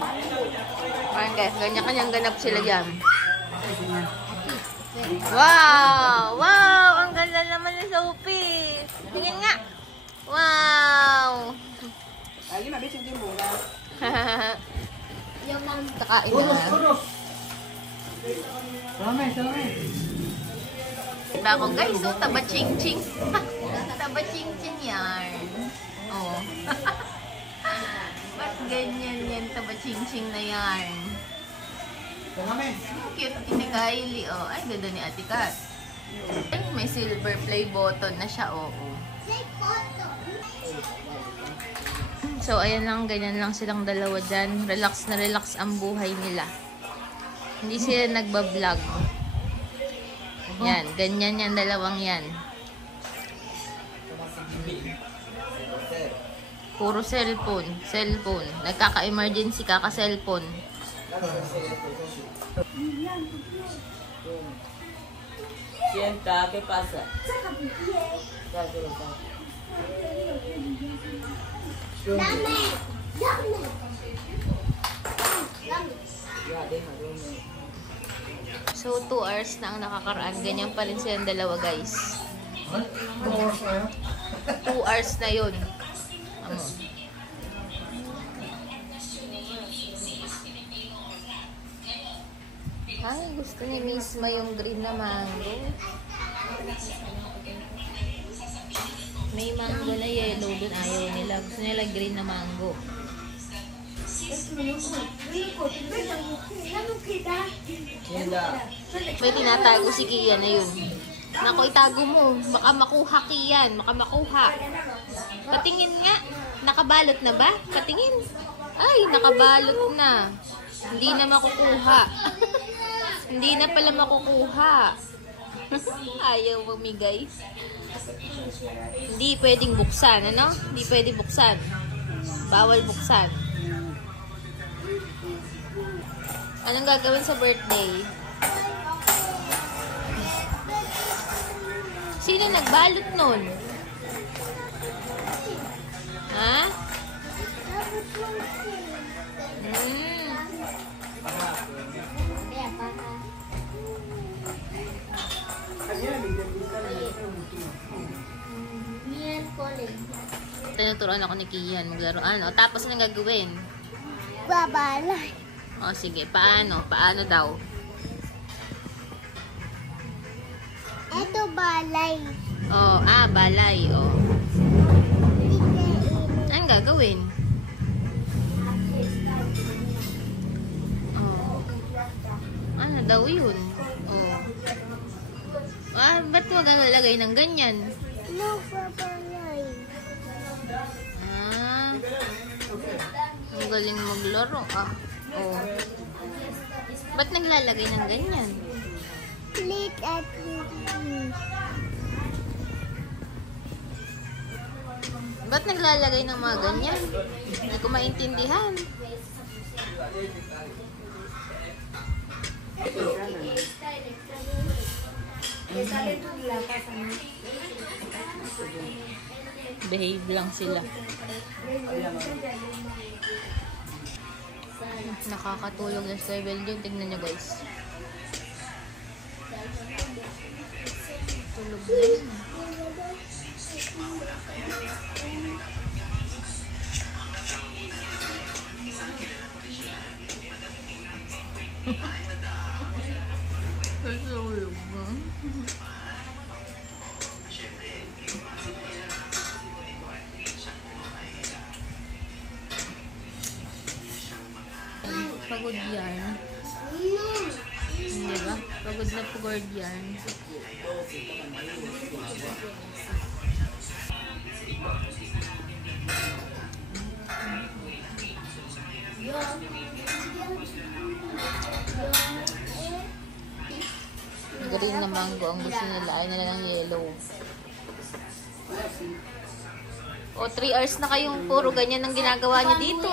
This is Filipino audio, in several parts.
Ayan guys, ganyan-kanyang ganap sila dyan. Wow! Wow! Ang ganda naman ni Sophie. Tingin nga. Wow! Lagi mabis yung mura. Yung mga kakain na. Salame. Diba ako guys, so taba ching-ching. Taba ching-ching yarn. Oh. Ba't ganyan yan, taba ching-ching na yarn? Cute ni Kylie, oh. Ay, ganda ni Ate Kat. Ay, may silver play button na siya, oh. So, ayan lang, ganyan lang silang dalawa dyan. Relax na relax ang buhay nila. Hindi sila nagbablog. Yan, ganyan yan, dalawang yan. Puro cellphone. Nagkaka-emergency kaka-cellphone. Sienta, ¿qué pasa? So, 2 hours na ang nakakaraan. Ganyan pa rin silang dalawa, guys. 2 hours na yun. Ay, gusto ni Misma yung green na mango. May mango na yellow dun. Ayaw nila. Gusto nila green na mango. May tinatago si Kian na yun. Naku, itago mo. Baka makuha, Kian. Baka makuha. Patingin nga. Nakabalot na ba? Patingin. Ay, nakabalot na. Hindi na makukuha. Hindi na pala makukuha. Ayaw mamigay. Hindi pwedeng buksan, ano? Hindi pwedeng buksan. Bawal buksan. Anong gagawin sa birthday? Sino nagbalot nun? Ha? Tinuturuan ako ni Kian maglaruan. O, tapos anong gagawin? Babalay. O, sige. Paano? Paano daw? Ito balay. O, balay. O. Anong gagawin? O. Ano daw yun? O. Ba't mo gagalagay ng ganyan? No, babalay. Ang galing maglaro, Oh. Ba't naglalagay ng ganyan? Plate at Ba't naglalagay ng mga ganyan? Hindi ko maintindihan. Behave lang sila. Nakakatulog na sa level yun. Tignan nyo guys. Tulog na yun. Tulog na. Pagod yan. Hindi ba? Pagod na pagod yan. Green na mango ang gusto nila. Ay nila ng yellow. O, 3 hours na kayong puro ganyan ang ginagawa niyo dito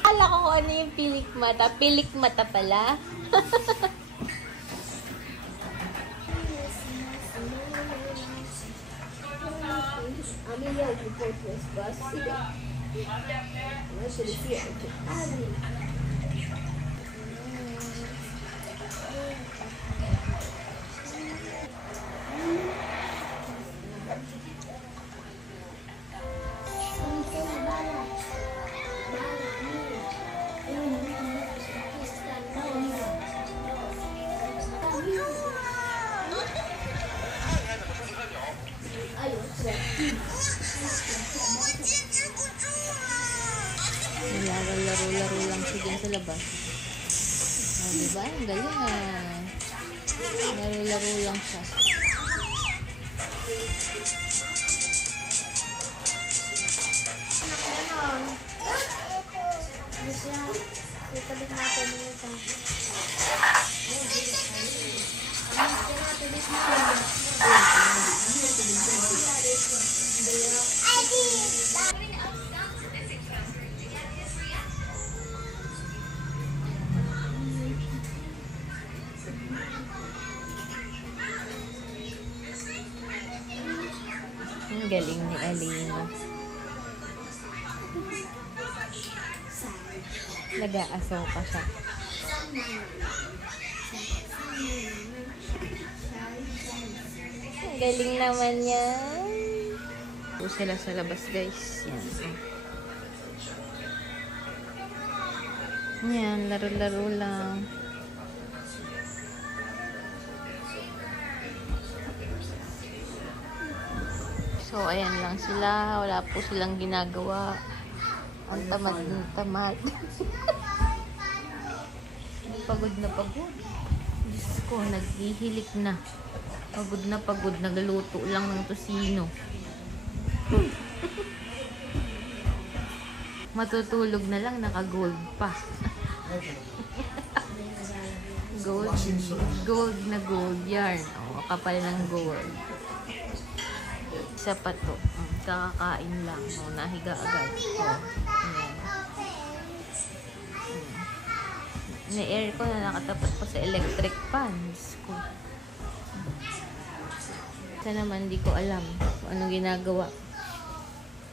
Akala ko kung ano yung pilik mata. Pilik mata pala. Laro-laro lang siya dyan sa labas. Oh, diba? Ang galing ah. Laro-laro lang siya. Ang galing ni Alina. Nag-aasaw pa siya. Ang galing naman yan. Po sila sa labas, guys. Yan. Yan, laro-laro lang. So, ayan lang sila. Wala po silang ginagawa. Ang tamad. Pagod na pagod. Diyos ko, naghihilik na. Pagod na pagod. Nagluto lang ng tosino. Matutulog na lang. Naka-gold pa. Gold na gold yarn. O, kapal ng gold. Isa pa to. Kakakain lang. O, nahiga agad. O, ayan. May aircon na nakatapat pa sa electric fan. Ko. Isa naman, di ko alam kung anong ginagawa.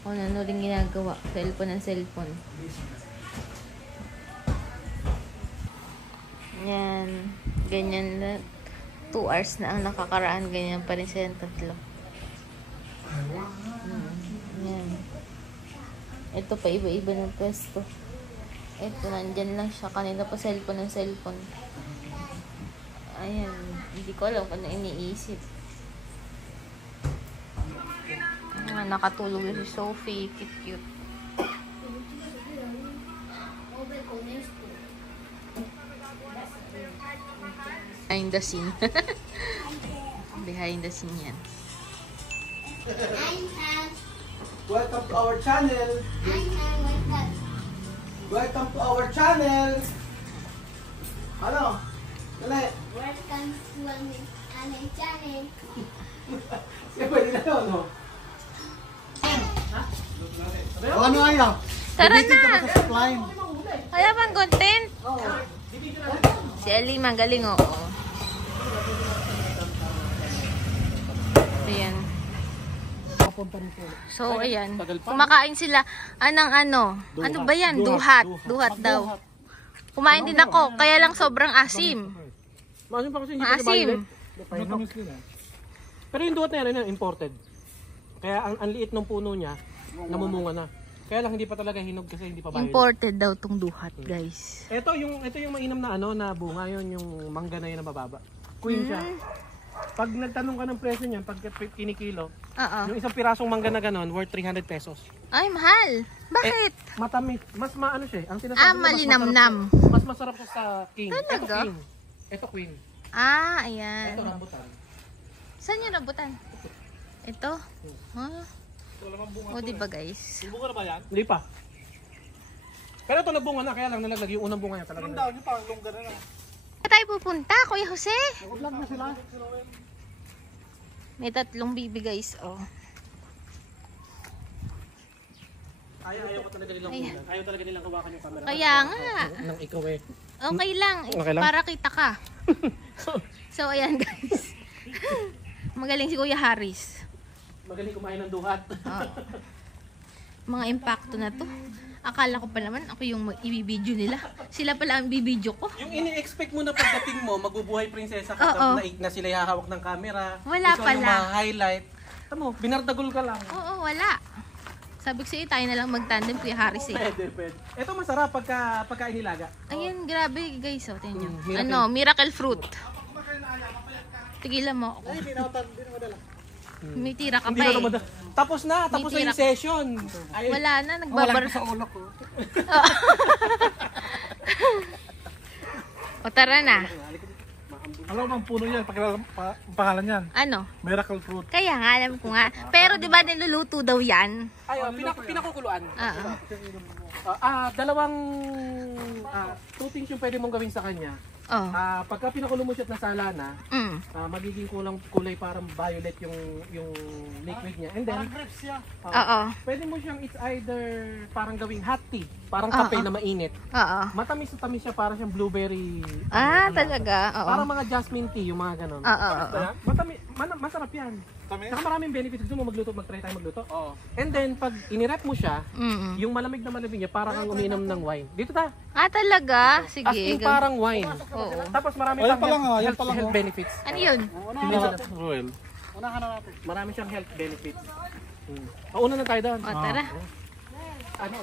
Kung ano rin ginagawa. Cellphone ng cellphone. Yan. Ganyan na. 2 hours na ang nakakaraan. Ganyan pa rin silang tatlo. Yan. Ito pa iba-iba ng pwesto. Ito, nandyan lang siya. Kanina pa cellphone ng cellphone. Ayan. Hindi ko alam kung ano iniisip. Nakatulog na si Sophie. Cute. Behind the scene. Behind the scene yan. Welcome to our channel. Welcome to our channel. Ano? Dali. Welcome to our channel. Sige, pwede na yun, no? O ano ayaw? Tara Bibitin ka na! ba sa supply? Wala bang content? Si Ali, magaling oo. Ayan. So, ayan. Kumakain sila. Anong ano? Ano ba yan? Duhat. Duhat daw. Kumain din ako. Kaya lang sobrang asim. Maasim pa kasi hindi Maasim. Pero yung duhat na yan, imported. Kaya ang liit ng puno niya, namumunga na. Kaya lang hindi pa talaga hinog kasi hindi pa violet. Imported daw tong duhat, guys. Ito yung mainam na na bunga yon, yung mangga na yun na mababa. Queen siya. Pag nagtanong ka ng presyo niyan, pag kinikilo, yung isang pirasong mangga na ganon, worth 300 pesos. Ay, mahal. Bakit? Matamis. Mas maano siya. Ang sinasabi Malinamnam. Mas masarap siya sa king. Talaga? Ito king. Ito queen. Ayan. Ito rambutan. Saan yung rambutan? Ito? Huh? O, diba guys? Bunga na ba yan? Hindi pa. Pero ito nabunga na, kaya lang nalaglag yung unang bunga niya talaga. Yung daw, yung parang longga na. Saan tayo pupunta, Kuya Jose? Nag-vlog na sila. May 3 bibi guys, oh. Ayaw ko talaga nilang kunan. Ayaw talaga nilang hawakan yung camera. Kaya nga. Nang ikaw eh. Okay lang. Okay lang? Para kita ka. So, ayan guys. Magaling si Kuya Haris. Magaling kumain ng duhat. Mga impacto na to. Akala ko pa naman ako yung ibibidyo nila. Sila pala ang bibidyo ko. Yung ini-expect mo na pagdating mo, magbubuhay prinsesa ka na sila hahawak ng camera. Wala ikaw pala. Yung ma-highlight. Ano, binardagol ka lang. Oo, wala. Sabi ko sa'yo, tayo na lang mag-tandem, Kuya Harris eh. Pwede. Ito masarap pagka inilaga. Ayun, grabe guys. Oh, tingnan nyo. Miracle. Miracle fruit. Tigilan mo ako. May tira ka Hindi pa na eh. tumada. Tapos na yung session. Ay, Wala na, nagbabar. sa ulo ko. O tara na. Alam mo ang puno yan, pangalan yan. Ano? Miracle fruit. Kaya nga, alam ko nga. Pero di ba niluluto daw yan? Ay, pinakukuluan. Oo. Two things yung pwede mong gawin sa kanya. Oh. Pagka pinakulo mo siya at nasala na, Mm. magiging kulay parang violet yung liquid niya. And then, Oo. pwede mo siyang it's either parang gawing hot tea, parang kape na mainit. Oo. Matamis siya, parang siyang blueberry. Talaga? Oo. Parang mga jasmine tea, yung mga ganon. Oo. Masarap yan. Saka maraming benefits. Gusto mo mag-try tayo magluto? Oo. And then, pag inirep mo siya, Mm. yung malamig niya, parang kang uminom ng wine. Dito ta. Talaga? As Sige. in parang wine. Oo. Tapos marami pang health benefits. Ano yun? Royal. Marami siyang health benefits. Una na tayo doon. O, tara. Ano?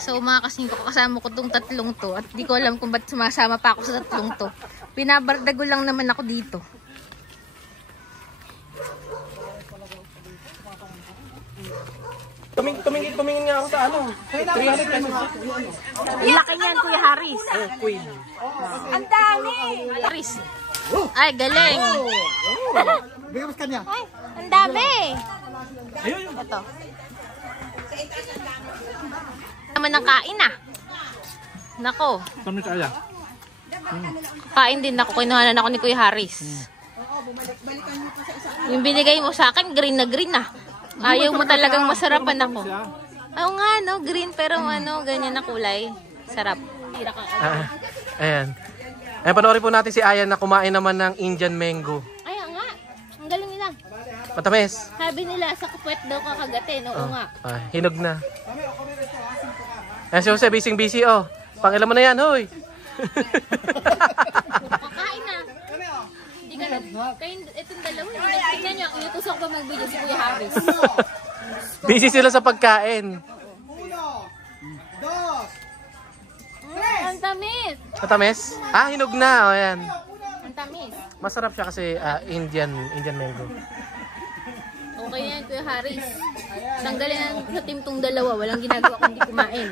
So mga kasing ko, kasama ko tong tatlong to at di ko alam kung ba't sumasama pa ako sa tatlong to. Pinabardago lang naman ako dito. Tumingin nga ako sa ano. 300 pesos. Laki niyan, Kuya Harris. Queen. Ang dami! Harris. Ay, galing. Bigyan mo sa kanya. Ay, ang dami. Ayun. Ito. Naman ng kain ah. Nako. Kami sa aya. Kain din ako. Kinuhanan ako ni Kuya Harris. Yung binigay mo sa akin, green na green ah. Ayaw mo talagang masarapan ako. Oo nga, no? Green pero ano, ganyan na kulay. Sarap. Tira ka. Ayan. Ayan, panoorin po natin si Ayan na kumain naman ng Indian mango. Ay, nga. Ang galing nila. Matamis. Sabi nila, sa kupwet daw kakagatin. Oo nga. Hinog na. Ayan si Jose, busy oh. Pangilan mo na yan, hoy. Kakain na. Hindi ka na. Itong dalawa, tingnan nyo, inutusan ko pa mag-video si Kuya Harris. Busy sila sa pagkain. Ang tamis. Matamis? Hinog na. O, ayan. Ang tamis. Masarap siya kasi Indian mango. Okay yan, Kuya Harris. Tanggalin sa team tong dalawa. Walang ginagawa kundi kumain.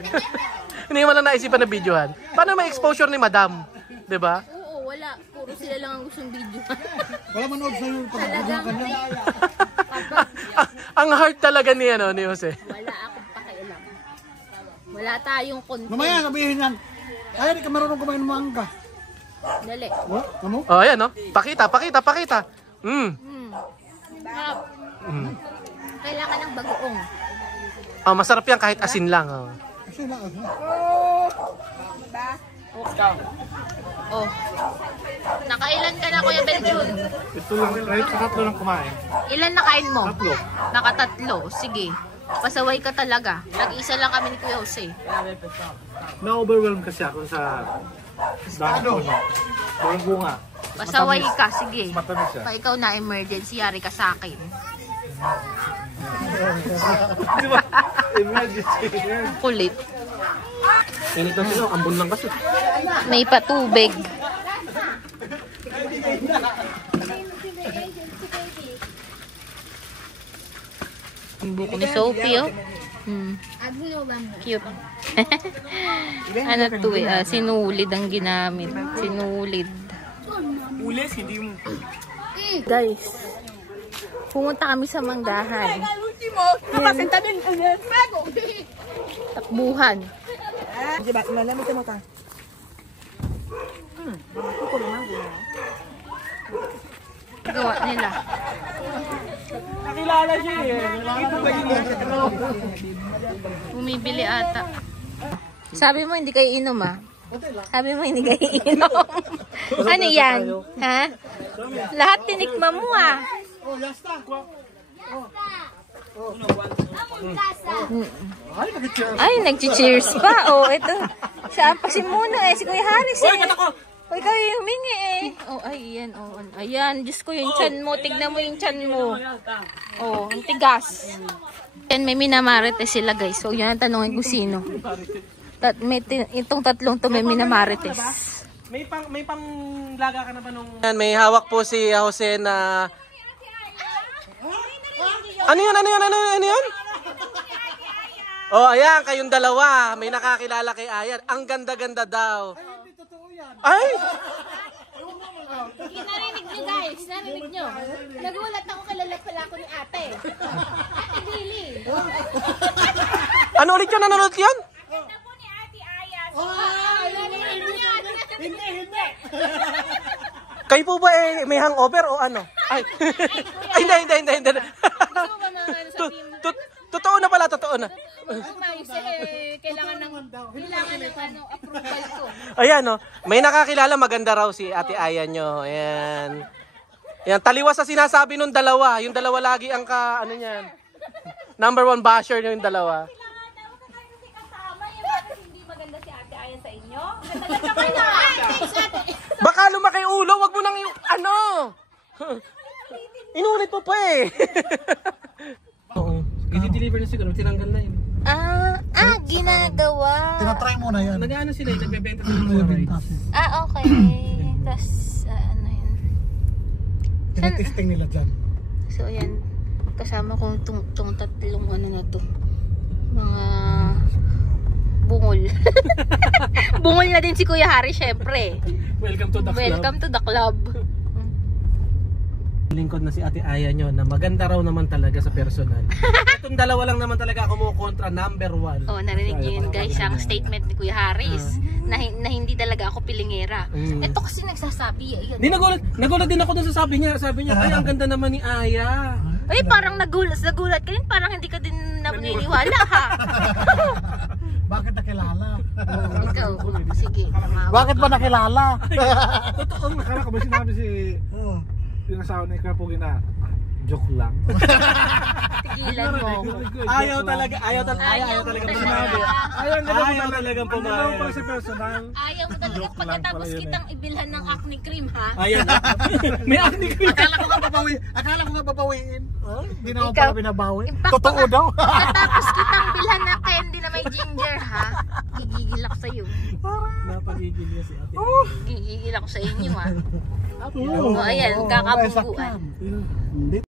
Hindi mo lang naisipan na videohan. Paano may exposure ni Madam? 'Di ba? Oo, wala. Puro sila lang ang gustong video. Wala manood sa'yo pag Talagang, Ang hard talaga ni Jose. wala akong pakialam. Wala tayong content. Mamaya sabihin yan. Ay, di ka marunong kumain ng mangga. Dali. Ano? Oh, ayan no. Pakita. Sarap. Kailangan ng bagoong. Masarap yan kahit asin lang. Oh. Kasi na, Oh. Nakailan ka na, Kuya Benjun? ito lang, right sa tatlo lang kumain. Ilan nakain mo? Tatlo. Nakatatlo. Sige. Pasaway ka talaga. Nag-isa lang kami ni Kuya Jose. Na-overwhelm kasi ako sa dami ko niya. Yung bunga. Pasaway ka. Sige. Matamis siya. Pa ikaw na emergency, yari ka sa akin. Di ba? Emergency. Kulit. Init na sila. Ambon lang kasi. May patubig. Ang buko ni Sophie, oh. Cute. Ano to eh, sinulid ang ginamit. Sinulid. Ulis, hindi mo. Guys, pumunta kami sa manggahan. Takbuhan. Diba, lalamit mo ta. Gawa nila. Nakilala siya eh. Bumibili ata. Sabi mo hindi kayo inom ah. Sabi mo hindi kayo inom. Ano yan? Ha? Lahat tinikma mo ah. Ay, nag-cheers pa. Oh, ito. Saan pa si Muno eh? Si Kuya Haris eh. Uy, ikaw yung humingi eh. Oh, ay, yan. Oh, ayan. Diyos ko yung tiyan mo. Tignan mo yung tiyan mo. Oh, ang tigas. Yan, may minamarites sila guys. So, yan ang tanongin kung sino. Itong tatlong to may minamarites. May panglaga ka na ba nung... May hawak po si Jose na... Ano yun? Oh, ayan, kayong dalawa. May nakakilala kay Ayan. Ang ganda-ganda daw. Ay! Narinig nyo guys, narinig nyo. Nagulat ako, kilala pala ako ni ate. Ate Billy. Ano ulit yun? Nanonood yun? Ganda po ni Ate Aya. Hindi. Kayo po ba eh, may hangover o ano? Ay, ay hindi. Gusto ba mga sa team? Totoo na pala, totoo na. Kailangan ng approval ko. Ayan, no. May nakakilala, maganda raw si Ate Aya nyo. Ayan. Ayan, taliwas sa sinasabi nung dalawa. Yung dalawa lagi ang ano niyan. Number 1 basher nyo yung dalawa. Hindi maganda si Ate Aya sa inyo? Baka lumaki ulo, wag mo nang ano. Inulit mo pa eh. Oo. I-deliver na siguro, tinanggal na yun. Ginagawa. Tinatry mo na yan. Nag-ano sila, nagbebenta sila ng mga rides. Okay. Tapos, ano yun. Tinatesting nila dyan. So, ayan. Kasama ko itong tatlong ano na to. Mga bungol. Bungol na din si Kuya Harry, syempre. Welcome to the club. Welcome to the club. Lingkod na si Ate Aya nyo na maganda raw naman talaga sa personal. Itong dalawa lang naman talaga ako mo kontra number 1. Oh, narinig niyo yun guys, ang statement ni Kuya Haris na hindi talaga ako pilingera. Ito kasi nagsasabi eh. Di nagulat din ako dun sa sabi niya. Sabi niya, ay ang ganda naman ni Aya. Ay, parang nagulat ka din, parang hindi ka din naniniwala ha. Bakit nakilala? Ikaw, sige. Bakit ba nakilala? Totoo, nakala ko ba sinabi si yung asawa ni Kapugin na joke lang? Tigilan mo. Ayaw talaga sinabi. Ayaw talagang pumayag. Ano pa si personal? Ayaw mo talaga pagkatapos kitang ibilhan ng acne cream ha. Ayan. May acne cream. Akala ko nga babawiin. Hindi na ako Ikaw, pala binabawi. in fact, Totoo daw. Pagkatapos kitang bilhan ng candy na may ginger ha. Gigigil ako sa iyo. Napagigil niya si Ate. Gigigil ako sa inyo ha. O ayan, kakabuguan. Hindi.